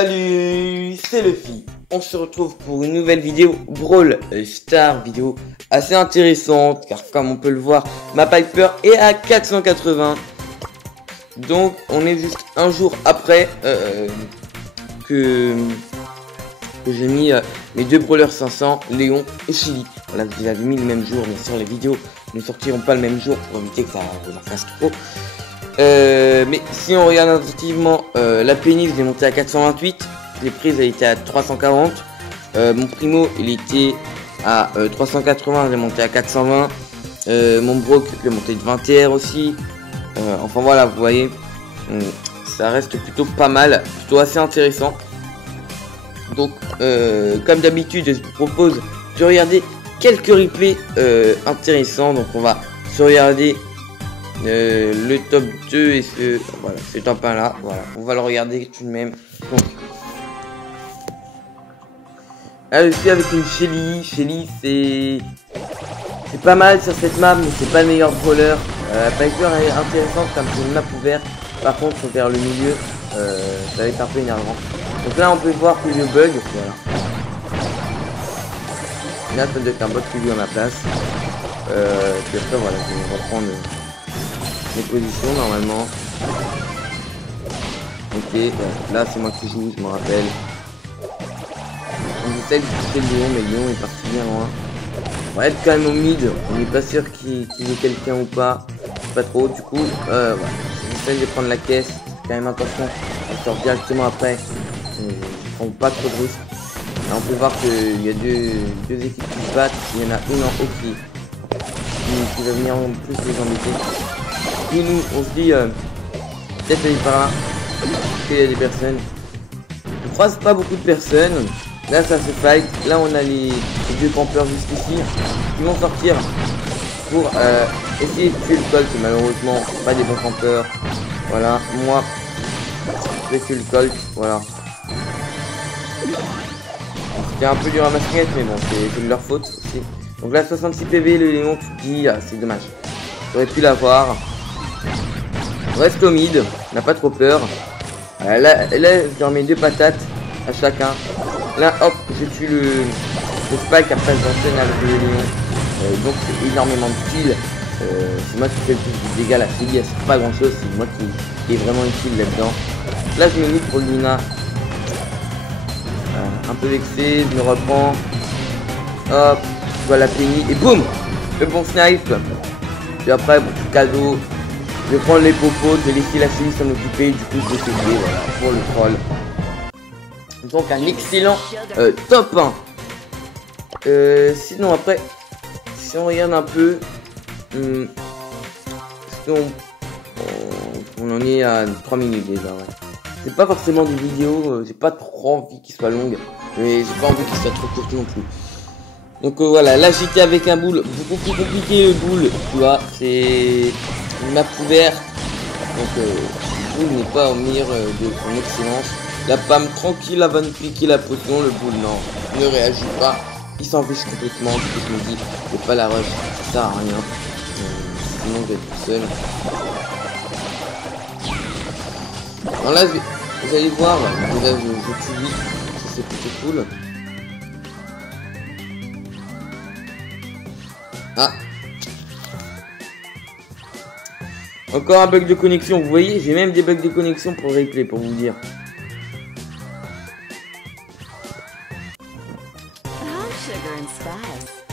Salut, c'est Luffy. On se retrouve pour une nouvelle vidéo Brawl Star, vidéo assez intéressante car comme on peut le voir, ma Piper est à 480. Donc on est juste un jour après que j'ai mis mes deux brawlers 500, Léon et Chili. Voilà, vous avez mis le même jour, bien sûr les vidéos ne sortiront pas le même jour pour éviter que ça vous en fasse trop. Mais si on regarde attentivement, la pénible est montée à 428, les prises elle était à 340, mon primo il était à 380, il est monté à 420, mon broc il est monté de 20 TR aussi, enfin voilà, vous voyez, ça reste plutôt pas mal, plutôt assez intéressant. Donc comme d'habitude je vous propose de regarder quelques replays intéressants, donc on va se regarder le top 2 et ce top 1 là, voilà, on va le regarder tout de même. Donc là je suis avec une Shelly, c'est pas mal sur cette map, mais c'est pas le meilleur brawler. Piper est intéressante comme c'est une map ouverte, par contre vers le milieu ça va être un peu énervant. Donc là on peut voir que je bug, voilà. Là ça doit être un bot qui lui à ma place. Puis après voilà, je vais reprendre mes positions normalement. Ok, là c'est moi qui joue, je me rappelle. On essaie de pousser Léon, mais Léon est parti bien loin. On va être quand même au mid, on n'est pas sûr qu'il y ait quelqu'un ou pas. Pas trop, du coup, voilà. J'essaie de prendre la caisse, quand même attention, on sort directement après. On prend pas trop de risques. Là on peut voir qu'il y a deux équipes qui se battent, il y en a une en haut qui va venir en plus les embêter. Et nous on se dit peut-être aller par là, parce qu'il y a des personnes. On croise pas beaucoup de personnes. Là ça se fight, là on a les deux campeurs juste ici qui vont sortir pour essayer de tuer le Colt, malheureusement pas des bons campeurs. Voilà, moi je vais tuer le Colt, voilà. C'était un peu dur à masquer, mais bon c'est de leur faute aussi. Donc là 66 PV le Léon, tu te dis c'est dommage, j'aurais pu l'avoir. On reste au mid, on n'a pas trop peur. Là je leur mets deux patates à chacun. Là hop, je tue le spike, après j'enchaîne avec le Léon. Donc c'est énormément de kills. C'est moi qui fais le plus de dégâts. La Shelly elle sert pas grand chose, c'est moi qui est vraiment utile là-dedans. Là je me mets pour Lina. Un peu vexé, je me reprends. Hop, je vois la pénie et boum, le bon snipe. Puis après, bon, cadeau. Je vais prendre les popos, je vais laisser la Shelly s'en occuper. Du coup, je vais t'aider, voilà, pour le troll. Donc un excellent top 1. Sinon après, si on regarde un peu, sinon on en est à 3 minutes déjà. Ouais. C'est pas forcément des vidéos, j'ai pas trop envie qu'ils soient longues, mais j'ai pas envie qu'ils soient trop courtes non plus. Donc voilà, là j'étais avec un boule beaucoup plus compliqué, le boule, tu vois, c'est une map ouverte, donc le boule n'est pas au meilleur de son excellence. La Pam tranquille, elle va nous piquer la potion, le boule non, ne réagit pas, il s'en fiche complètement, du coup je me dis, c'est pas la rush, ça sert à rien, sinon je vais être tout seul. Alors là, vous allez voir, déjà je tue vite, ça c'est plutôt cool. Ah, encore un bug de connexion, vous voyez, j'ai même des bugs de connexion pour le replay, pour vous dire.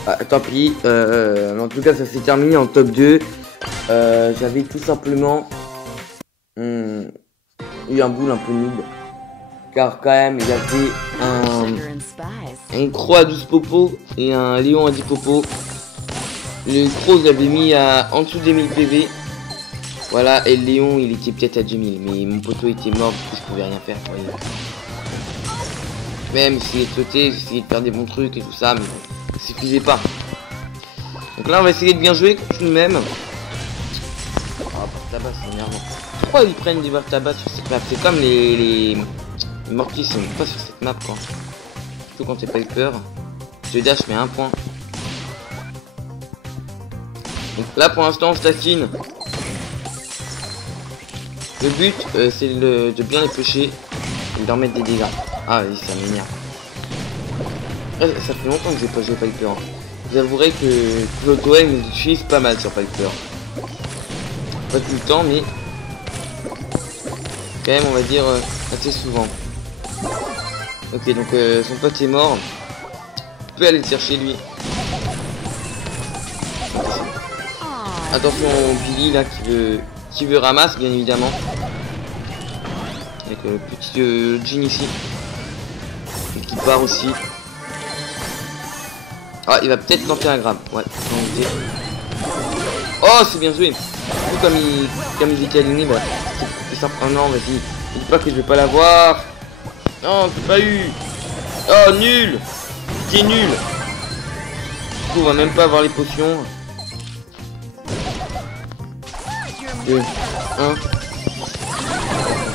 Ah, tant pis, en tout cas ça s'est terminé en top 2. J'avais tout simplement eu un boule un peu noob, car quand même il y avait un croc à 12 popos et un Léon à 10 popos. Le croc j'avais mis en dessous des 1000 PV, voilà, et le Léon il était peut-être à 2000, mais mon poteau était mort, du coup je pouvais rien faire, voyez. Même essayé de sauter, j'essayais de faire des bons trucs et tout ça, mais ça suffisait pas. Donc là on va essayer de bien jouer contre nous-mêmes. Oh, tabac, c'est énervant. Pourquoi ils prennent des tabac sur cette map? C'est comme les mortis, sont pas sur cette map quoi. Surtout quand t'es pas eu peur. Je dash mais 1 point. Donc là pour l'instant je taquine. Le but c'est de bien les pêcher Il doit remettre des dégâts. Ah oui, ça m'énerve. Ça fait longtemps que j'ai pas joué Piper. Hein. Vous avouerez que l'auto-aim j'utilise pas mal sur Piper. Pas tout le temps, mais quand même, on va dire assez souvent. Ok, donc son pote est mort. On peut aller le chercher lui. Attention au Billy là qui veut ramasse, bien évidemment. Avec le petit Jean ici. Et qui part aussi. Ah, il va peut-être tenter un grab. Ouais, oh, c'est bien joué. Comme il était aligné, bah, c'est simple. Oh non, vas-y. Dis pas que je vais pas l'avoir. Non, c'est pas eu. Oh, nul. C'est nul. Du coup, on va même pas avoir les potions. 2, 1.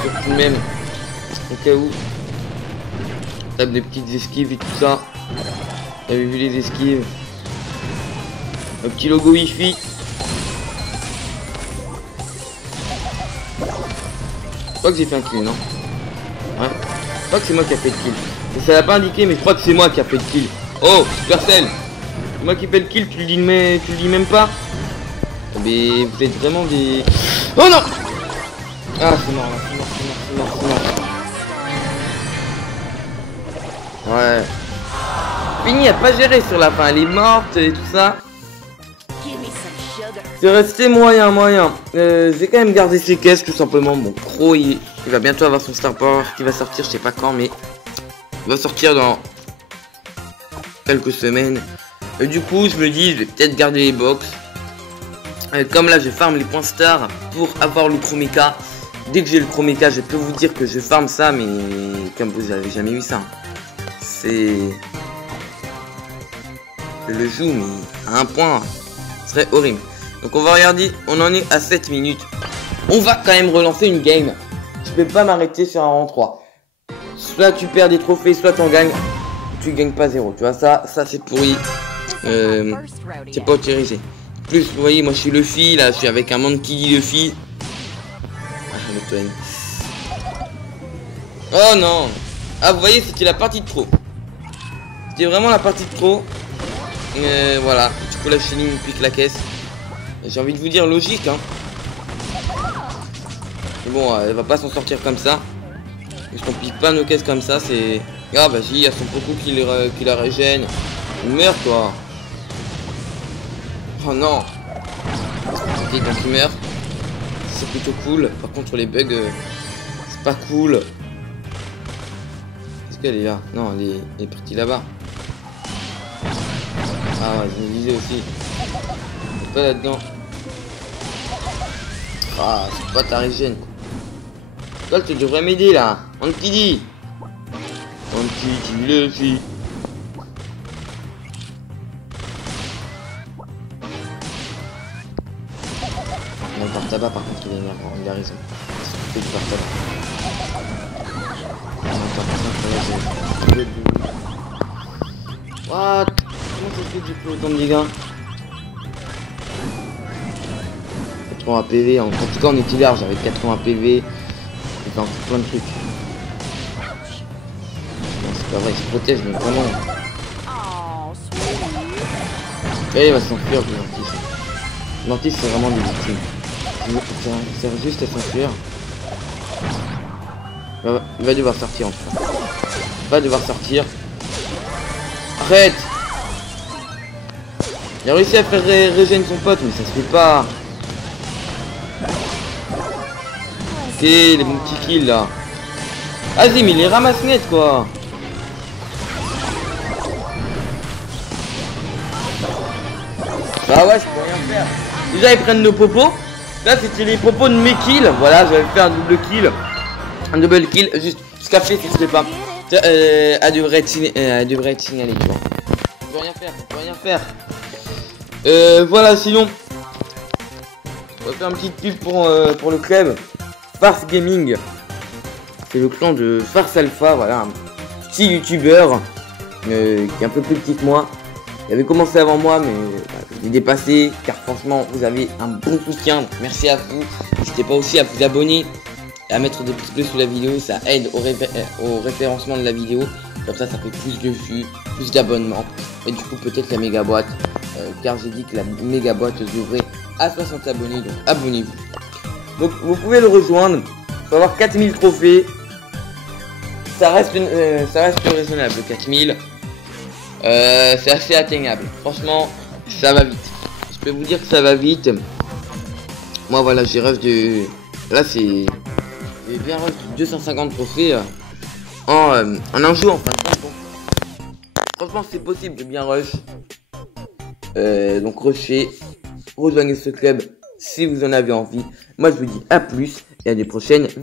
Surtout même. Au cas où. Tape des petites esquives et tout ça. Vous avez vu les esquives. Un petit logo Wi-Fi. Je crois que j'ai fait un kill, non? Ouais. Je crois que c'est moi qui a fait le kill. Et ça l'a pas indiqué, mais je crois que c'est moi qui a fait le kill. Oh, Supercell. C'est moi qui fais le kill, tu le dis même pas? Mais vous êtes vraiment des... Oh non! Ah, c'est mort là, c'est mort. Ouais. Fini a pas géré sur la fin, elle est morte et tout ça. C'est resté moyen. J'ai quand même gardé ses caisses tout simplement. Bon, Crow il va bientôt avoir son Star Power qui va sortir, je sais pas quand, mais il va sortir dans quelques semaines. Du coup, je me dis, je vais peut-être garder les box. Comme là, je farm les points stars pour avoir le Chromeka. Dès que j'ai le Chromeka, je peux vous dire que je farm ça, mais comme vous avez jamais vu ça. C'est... Je le joue, mais à un point, ce serait horrible. Donc on va regarder, on en est à 7 minutes. On va quand même relancer une game. Je peux pas m'arrêter sur un rang 3. Soit tu perds des trophées, soit t'en gagnes. Tu gagnes pas 0. Tu vois, ça c'est pourri. C'est pas autorisé. Plus, vous voyez, moi je suis Luffy, là je suis avec un Monkey Luffy. Oh non. Ah, vous voyez, c'était la partie de trop. C'était vraiment la partie de trop. Voilà, du coup la chenille me pique la caisse. J'ai envie de vous dire logique, hein. Mais bon, elle va pas s'en sortir comme ça. Parce qu'on pique pas nos caisses comme ça, c'est... Ah bah si, il y a son poteau qui la régène. Il meurt, toi. Oh non. Ok, donc il meurt. C'est plutôt cool. Par contre, les bugs, c'est pas cool. Est-ce qu'elle est là? Non, elle est partie là-bas. Ah ouais, je me disais aussi. C'est pas là-dedans. Ah, c'est pas ta régène. Toi, tu devrais m'aider là. On te dit. Le fit. Non, par tabac, par contre, il est énervant. Il a raison. C'est par tabac. What? Comment ça se fait que j'ai plus autant de dégâts? 80 PV, en tout cas on était large avec 80 PV. Enfin, plein de trucs. Non, c'est pas vrai, il se protège, mais vraiment. Et il va s'enfuir, le Mantis. Mantis, c'est vraiment des victimes. Il sert juste à s'enfuir. Il va devoir sortir en tout cas. Il va devoir sortir. Arrête! Il a réussi à faire régénérer son pote, mais ça se fait pas. Ok, les bons petits kills là. Vas-y, mais les ramasse net quoi. Bah ouais, je peux rien faire. Déjà, ils prennent nos popos. Là, c'était les popos de mes kills. Voilà, j'avais fait un double kill. Un double kill, juste jusqu'à fait, ça se fait pas. Elle devrait être signalée, tu vois. Je peux rien faire, je peux rien faire. Voilà, sinon. On va faire une petite pub pour le club. Farce Gaming. C'est le clan de Farce Alpha, voilà. Un petit youtubeur qui est un peu plus petit que moi. Il avait commencé avant moi, mais je l'ai dépassé. Car franchement, vous avez un bon soutien. Donc merci à vous. N'hésitez pas aussi à vous abonner. et à mettre des pouces bleus sous la vidéo, ça aide au référencement de la vidéo. Comme ça fait plus de vues, plus d'abonnements. Et du coup, peut-être la méga boîte, car j'ai dit que la méga boîte s'ouvrait à 60 abonnés, donc abonnez-vous. Donc vous pouvez le rejoindre. Il faut avoir 4000 trophées. Ça reste raisonnable, 4000. C'est assez atteignable. Franchement, ça va vite. Je peux vous dire que ça va vite. Moi voilà, j'ai rêve de... Là c'est... J'ai bien rêve de 250 trophées en un jour en fin de compte. Bon. Franchement c'est possible de bien rush. Donc rusher. Rejoignez ce club si vous en avez envie. Moi je vous dis à plus et à des prochaines vidéos.